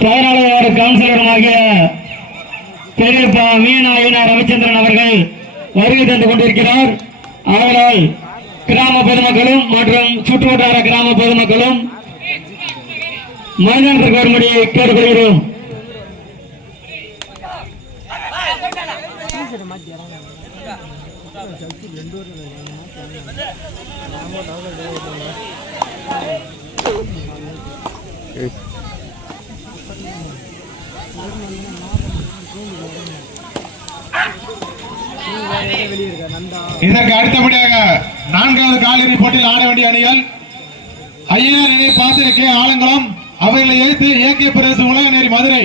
பதினாலாவது கவுன்சிலருமாகிய பெரியப்பா மீனா ரவிச்சந்திரன் அவர்கள் வருகை தந்து கொண்டிருக்கிறார். அவரால் கிராம பொதுமக்களும் மற்றும் சுற்றுவட்டார கிராம பொதுமக்களும் மைதானத்திற்கு வரும்படி கேட்டுக்கொள்கிறோம். இதற்கு அடுத்தபடியாக நான்காவது காலிறுதி போட்டியில் ஆட வேண்டிய அணிகள் ஐயனார் இணை பாசன ஆலங்குளம். அவர்களை எதிர்த்து ஏகே பிரதேச உலகநேரி மதுரை.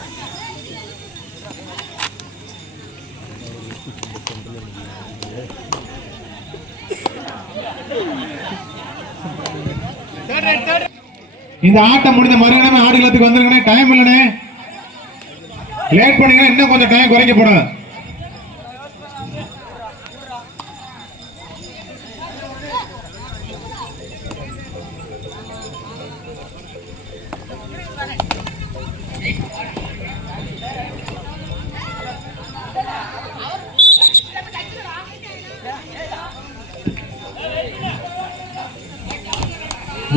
இந்த ஆட்டம் முடிந்த மறுகணமே ஆடுகளத்துக்கு வந்துருங்கண்ணே டைம் இல்லைண்ணே. லேட் பண்ணீங்கன்னா இன்னும் கொஞ்சம் டைம் குறைக்கப்படும்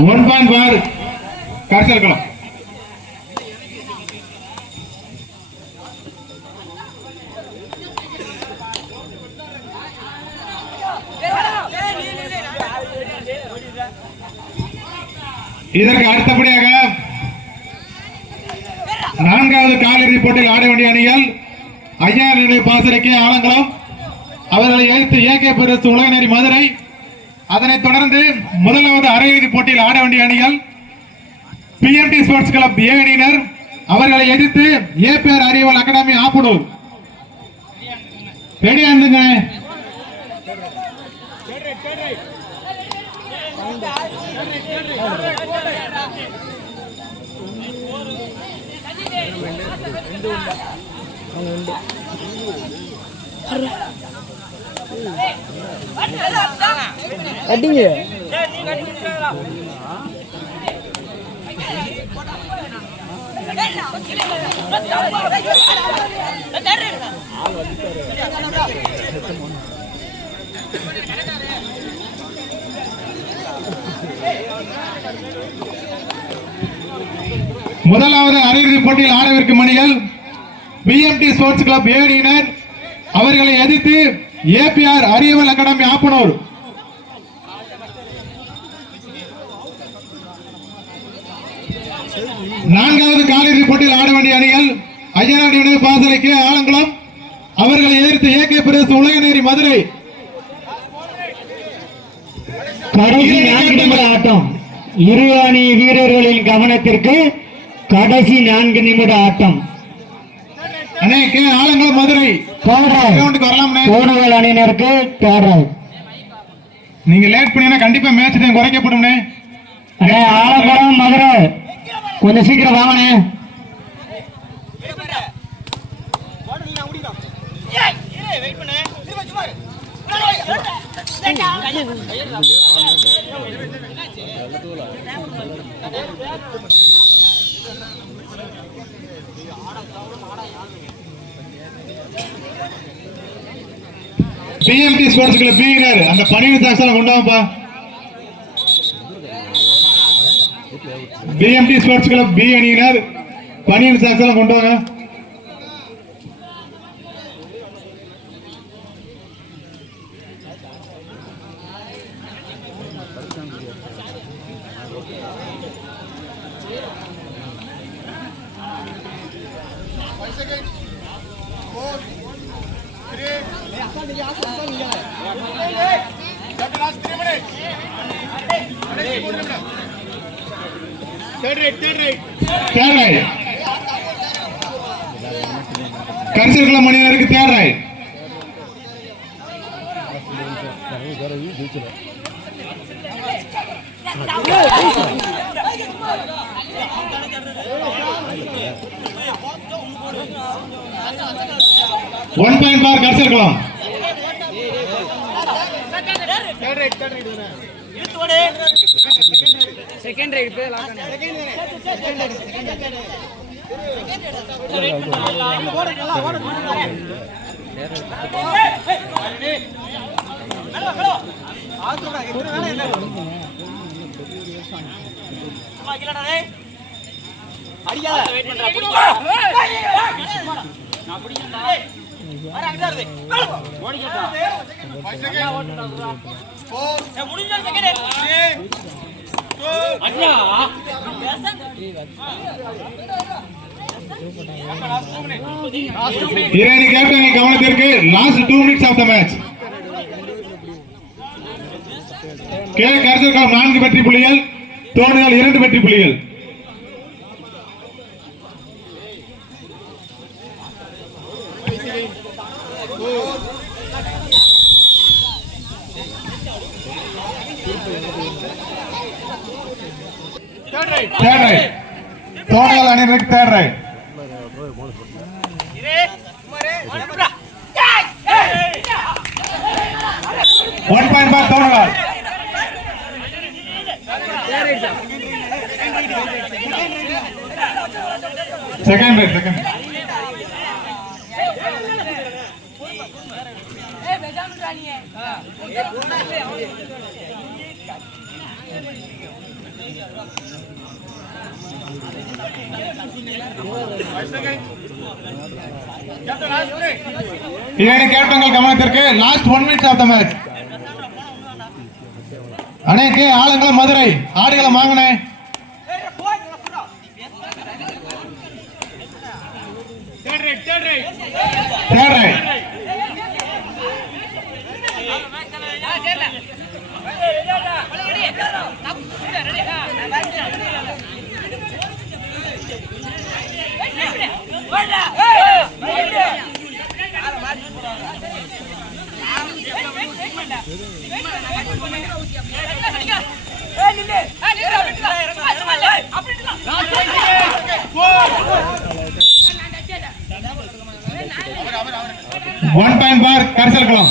ஒன் பாயிண்ட் பார் கடைசி இருக்கலாம். இதற்கு அடுத்தபடியாக நான்காவது காலிறுதி போட்டியில் ஆட வேண்டிய அணிகள் ஐயா நிலை பாசறைக்கு ஆலங்குளம். அவர்களை எதிர்த்து ஏகே பெருசு உலகநேரி மதுரை. அதனைத் தொடர்ந்து முதலாவது அரையிறுதி போட்டியில் ஆட வேண்டிய அணிகள் பிஎம்டி ஸ்போர்ட்ஸ் கிளப் ஏ அணியினர். அவர்களை எதிர்த்து ஏபிஆர் அறிவல் அகாடமி ஆப்பனூர். ரெடியா இருந்துங்க கட்டிங்க. முதலாவது அரையிறுதி போட்டியில் ஆடவிருக்கும் அணிகள் பிஎம்டி ஸ்போர்ட்ஸ் கிளப் ஏ அவர்களை எதிர்த்து ஏபிஆர் அறிவியல் அகாடமி ஆப்பனூர். நான்காவது காலிறுதி போட்டியில் ஆட வேண்டிய அணிகள் ஐயனாடி உணவு பாசறைக்கு ஆலங்குளம். அவர்களை எதிர்த்து ஏகே பிரதேச உலகநேரி மதுரை. கடைசி நான்கு நிமிட ஆட்டம். இரு அணி வீரர்களின் கவனத்திற்கு கடைசி நான்கு நிமிட ஆட்டம். அண்ணே கே ஆலங்குளம் மதுரை. கோடுகள் அணியினருக்கு தேர்ட் நீங்க லேட் பண்ணீங்கன்னா கண்டிப்பா மேட்ச் டைம் குறைக்கப்படும்ண்ணே அண்ணே ஆலங்குளம் மதுரை கொஞ்சம் சீக்கிரம் வாங்கண்ணே பிஎம்டி ஸ்போர்ட்ஸ் கிளப் பிஆர் அந்த பணிவு தாக்ஸ்லாம் கொண்டாங்கப்பா. P M T sports club B அணியினர் பணியின் தாக்ஸ்லாம் கொண்டாங்க. Thank you. Third raid Karisalkulam மணியனருக்கு third raid one point for second raid போய் லாக் முடிஞ்சா செகண்ட் లాగా இரணி கேப்டன் கவனத்திற்கு last two minutes of the match K Karisalkulam நான்கு வெற்றி புள்ளிகள் தோணுகள் இரண்டு வெற்றி புள்ளிகள் தேர்ட் ரைட் தோணுகள் அணியினருக்கு third raid one point for தோணுகள் second raid second இரண்டு கேப்டன்கள் கவனத்திற்கு last one minutes of the match அனைத்து ஆளுங்களும் மதுரை ஆடுகளை வாங்கினே. Third one point for Karisalkulam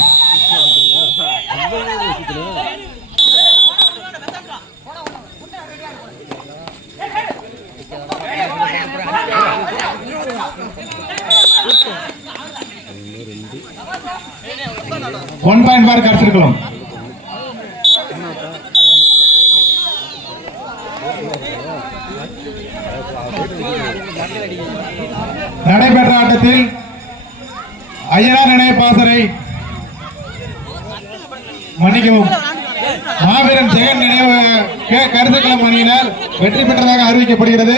one point mark அடிச்சிருக்கலாம் நடைபெற்ற ஆட்டத்தில் ஐயனார் நினைவு பாசறை மன்னிக்கவும். மாபெரும் ஜெகன் நினைவு கருத்துக்களம் அணியினர் வெற்றி பெற்றதாக அறிவிக்கப்படுகிறது.